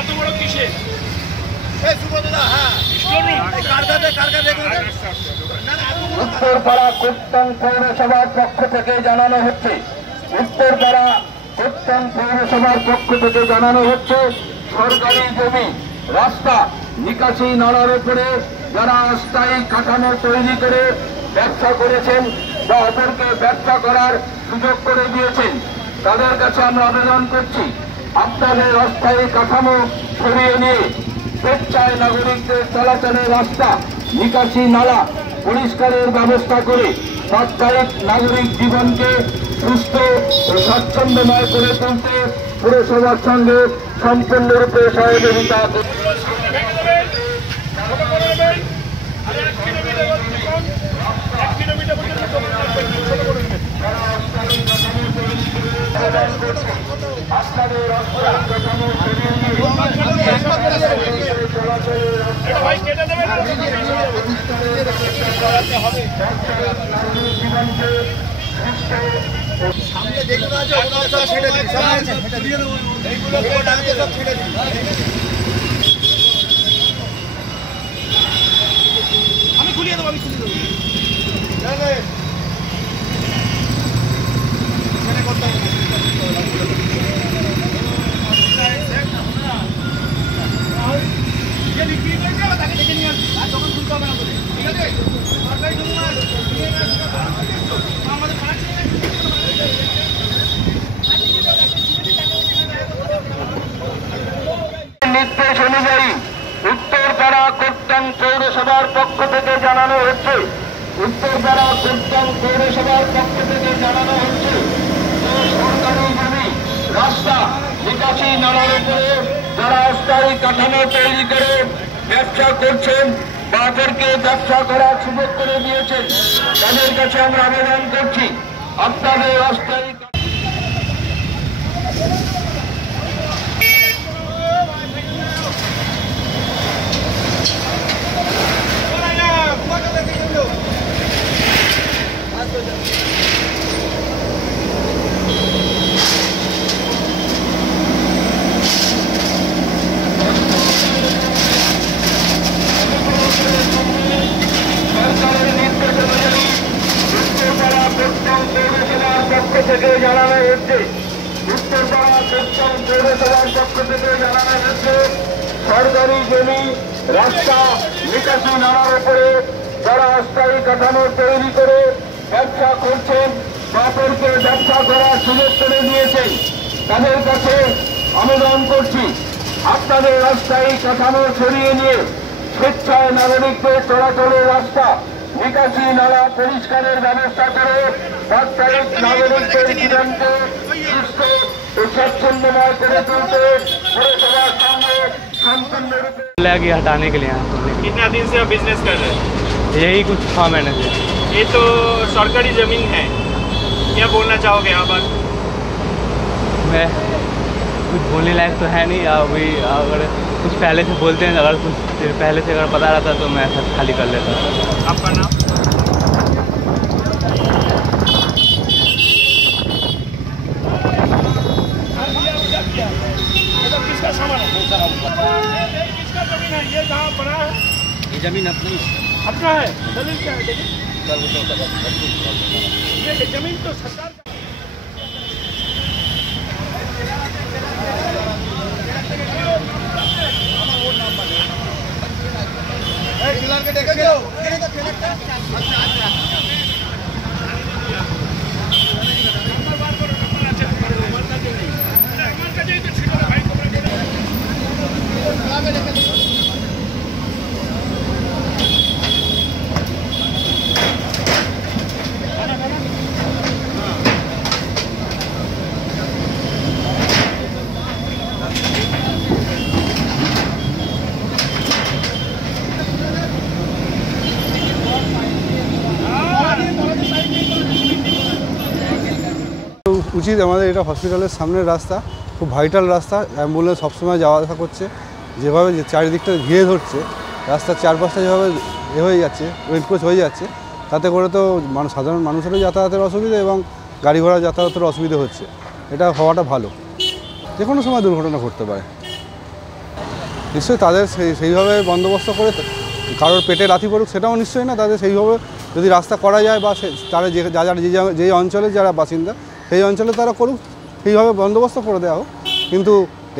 এত বড় কিসে উত্তরপাড়া কোট্টং পৌরসভার পক্ষ থেকে জানানো হচ্ছে, উত্তরপাড়া কোট্টং পৌরসভার পক্ষ থেকে জানানো হচ্ছে, সরকারি জমি রাস্তা নিকাশি নালার উপরে যারা অস্থায়ী কাঠামো তৈরি করে ব্যবসা করেছেন বা অপরকে ব্যবসা করার সুযোগ করে দিয়েছেন, তাদের কাছে আমরা আবেদন করছি আপনাদের অস্থায়ী কাঠামো সরিয়ে নিয়ে স্বেচ্ছায় নাগরিকদের চলাচলের রাস্তা নিকাশি নালা পরিষ্কারের ব্যবস্থা করে সাপ্তাহিক নাগরিক জীবনকে সুস্থ ও স্বাচ্ছন্দ্যময় করে তুলতে পুরসভার সঙ্গে সম্পূর্ণরূপে সহযোগিতা সামনে যেগুলো আছে ওগুলো সব ছেড়ে দিন, সেটা দিয়ে দেবো, এইগুলো সব ছেড়ে দিন। আমি খুলিয়ে দেবো, সেটা করতে হবে। বিক্রি করেছে তাকে দেখে নিয়ে আসবি, আর যখন খুলতে হবে না বলে, ঠিক আছে? সরকারি জমি আমাদের নির্দেশ অনুযায়ী উত্তরপাড়া কোট্টং পৌরসভার পক্ষ থেকে জানানো হচ্ছে, উত্তরপাড়া কোট্টং পৌরসভার পক্ষ থেকে জানানো হচ্ছে সরকারি জমি রাস্তা নিকাশি নালার উপরে যারা অস্থায়ী কাঠামো তৈরি করে ব্যবসা করছেন বা তাদেরকে ব্যবসা করার সুযোগ করে দিয়েছেন, তাদের কাছে আমরা আবেদন করছি আপনাদের অস্থায়ী থেকে জানানো হচ্ছে, উত্তরপাড়া কোট্টং পৌরসভার পক্ষ থেকে জানানো হচ্ছে সরকারি জমি রাস্তা নিকাশি নালার উপরে যারা অস্থায়ী কাঠামো তৈরি করে ব্যবসা করছেন বা অপরকে ব্যবসা করার সুযোগ করে দিয়েছেন, তাদের কাছে আবেদন করছি আপনাদের অস্থায়ী কাঠামো সরিয়ে নিয়ে স্বেচ্ছায় নাগরিকদের চলাচলের রাস্তা নিকাশি নালা পরিষ্কারের ব্যবস্থা করে সাপ্তাহিক নাগরিকদের জীবনকে সুস্থ ও স্বাচ্ছন্দ্যময় করে তুলতে পুরসভার সঙ্গে সম্পূর্ণরূপে हटाने के लिए। कितना दिन से आप बिजनेस कर रहे हैं? यही कुछ 6 महीने से। ये तो सरकारी जमीन है, क्या बोलना चाहोगे यहाँ पर? मैं कुछ बोलने लायक तो है नहीं, अभी अगर कुछ पहले से बोलते हैं, अगर कुछ पहले से अगर पता रहता तो मैं सब खाली कर लेता। आपका नाम? किसका सामान है? किसका जमीन है? ये कहाँ पड़ा है? ये जमीन अपनी अपना है। दलील क्या है? देखिए ये जमीन तो सरकार का। के देखे दो উচিত আমাদের এটা হসপিটালের সামনের রাস্তা, খুব ভাইটাল রাস্তা, অ্যাম্বুলেন্স সবসময় যাওয়া আসা করছে, যেভাবে যে চারিদিকটা ঘিরে ধরছে, রাস্তার চারপাশটা যেভাবে হয়ে যাচ্ছে, এনক্রোচ হয়ে যাচ্ছে, তাতে করে তো সাধারণ মানুষেরও যাতায়াতের অসুবিধা এবং গাড়ি ঘোড়া যাতায়াতের অসুবিধা হচ্ছে। এটা হওয়াটা ভালো, যে কোনো সময় দুর্ঘটনা ঘটতে পারে। নিশ্চয়ই তাদের সেইভাবে বন্দোবস্ত করে কারোর পেটে লাথি পড়ুক সেটাও নিশ্চয়ই না, তাদের সেইভাবে যদি রাস্তা করা যায় বা তারা যে অঞ্চলের যারা বাসিন্দা সেই অঞ্চলে তারা করুক, সেইভাবে বন্দোবস্ত করে দেওয়া হোক, কিন্তু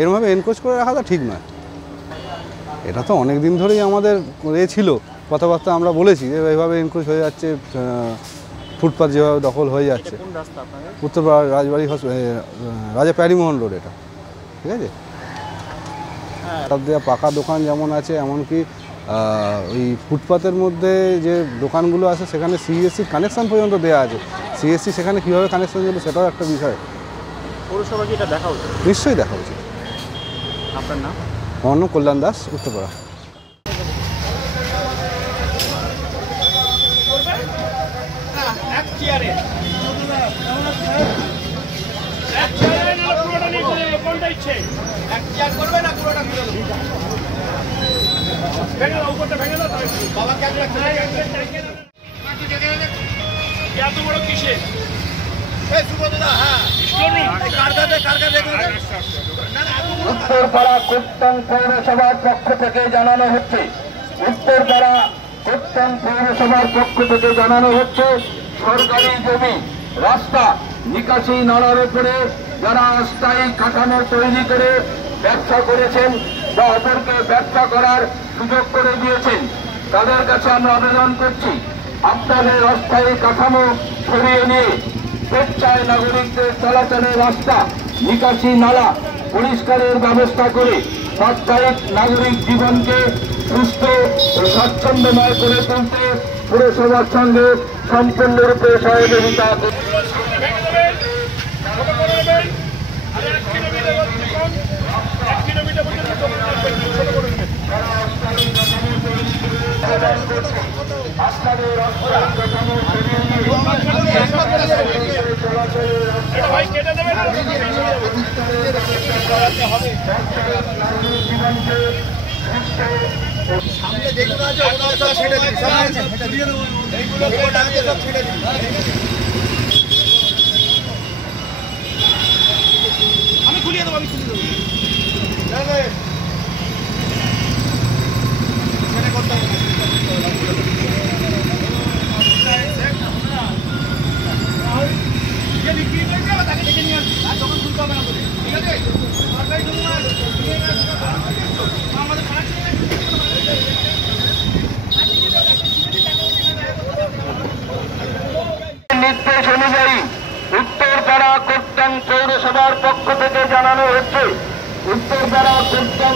এরভাবে এনক্রোচ করে রাখাটা ঠিক নয়। এটা তো অনেক দিন ধরেই আমাদের ছিল, কথাবার্তা আমরা বলেছি যে এইভাবে এনক্রোচ হয়ে যাচ্ছে, ফুটপাথ যেভাবে দখল হয়ে যাচ্ছে। উত্তরপাড়া রাজবাড়ি রাজা প্যারিমোহন রোড, এটা ঠিক আছে। তার দেওয়া পাকা দোকান যেমন আছে, এমনকি ওই ফুটপাথের মধ্যে যে দোকানগুলো আছে সেখানে সিএসসি কানেকশান পর্যন্ত দেওয়া আছে। সিএসসি সেখানে কীভাবে কানেকশান দিল সেটাও একটা বিষয়। পৌরসভাকে এটা দেখা উচিত। নিশ্চয়ই দেখা উচিত। আপনার নাম? আমার নাম কল্যাণ দাস, উত্তরপাড়া। উত্তরপাড়া কোট্টন পৌরসভার পক্ষ থেকে জানানো হচ্ছে, উত্তরপাড়া কোট্টন পৌরসভার পক্ষ থেকে জানানো হচ্ছে, সরকারি জমি, রাস্তা, নিকাশি নালার উপরে যারা অস্থায়ী কাঠামো তৈরি করে ব্যবসা করেছেন বা অপরকে ব্যবসা করার সুযোগ করে দিয়েছেন, তাদের কাছে আমরা আবেদন করছি, আপনাদের অস্থায়ী কাঠামো সরিয়ে নিয়ে স্বেচ্ছায় নাগরিকদের চলাচলের রাস্তা, নিকাশি নালা পরিষ্কারের ব্যবস্থা করে সাপ্তাহিক নাগরিক জীবনকে সুস্থ ও স্বাচ্ছন্দ্যময় করে তুলতে পুরসভার সঙ্গে সম্পূর্ণরূপে সহযোগিতা সামনে যেগুলো আছে ওগুলো সব ছেড়ে দিন, এইগুলো আছে সব ছেড়ে দিন। আমি খুলিয়ে দেবো, এখানে করতে হবে বিক্রি করে যাবে, তাকে ডেকে নিয়ে আসবে, আর তখন শুনতে হবে না, ঠিক আছে? সরকারি আমাদের নির্দেশ অনুযায়ী উত্তরপাড়া কোট্টন পৌরসভার পক্ষ থেকে জানানো হচ্ছে, উত্তরপাড়া কোট্টন